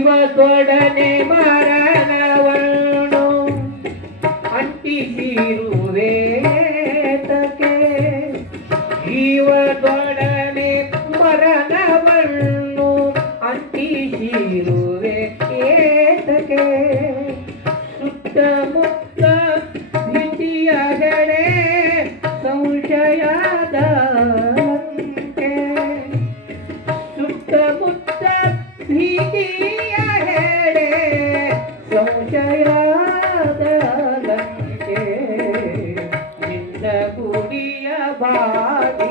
ಶಿವದೊಡನೆ ಮರಣವನ್ನು ಅಂಟಿಸಿರುವೆ ತಕೆ. ಶಿವದೊಡನೆ ಮರಣ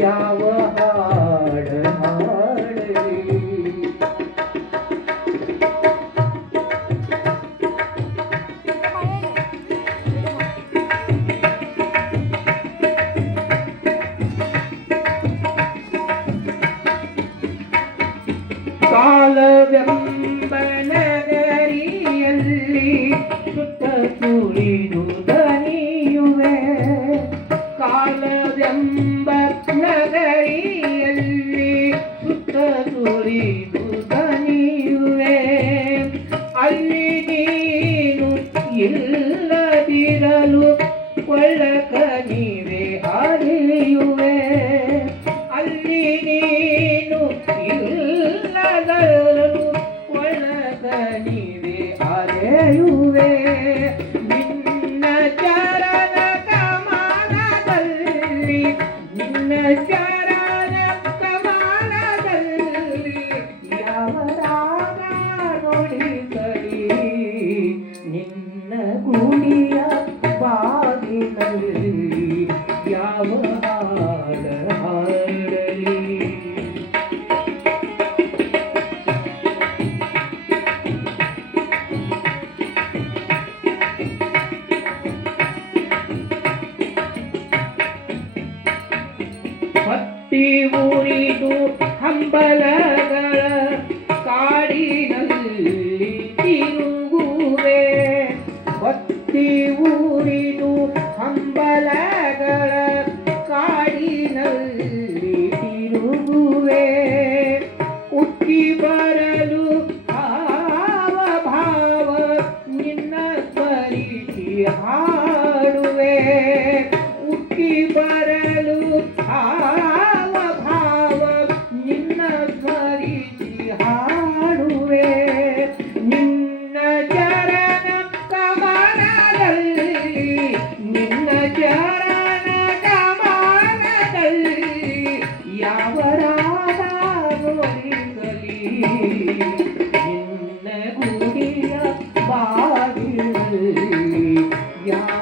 ಯಾವ ಹಾಡ ಹಾಡಲಿ ಕಾಲವೆಂಬ ನಗರಿಯಲ್ಲಿ ಸುತ್ತ ಕುಳಿದು ಒಲಿದು ದಣಿಯುವೆ ಅಲ್ಲಿ ನೀನು ಇಲ್ಲದಿರಲು ಒಳ್ಳಕ ನೀವೇ ಅರಿಯುವೆ ಅಲ್ಲಿ ನೀನು ಇಲ್ಲದರಲು ಒಳ್ಳಕ ನೀವೇ ಅರೆಯುವೆ அம்பல Yeah.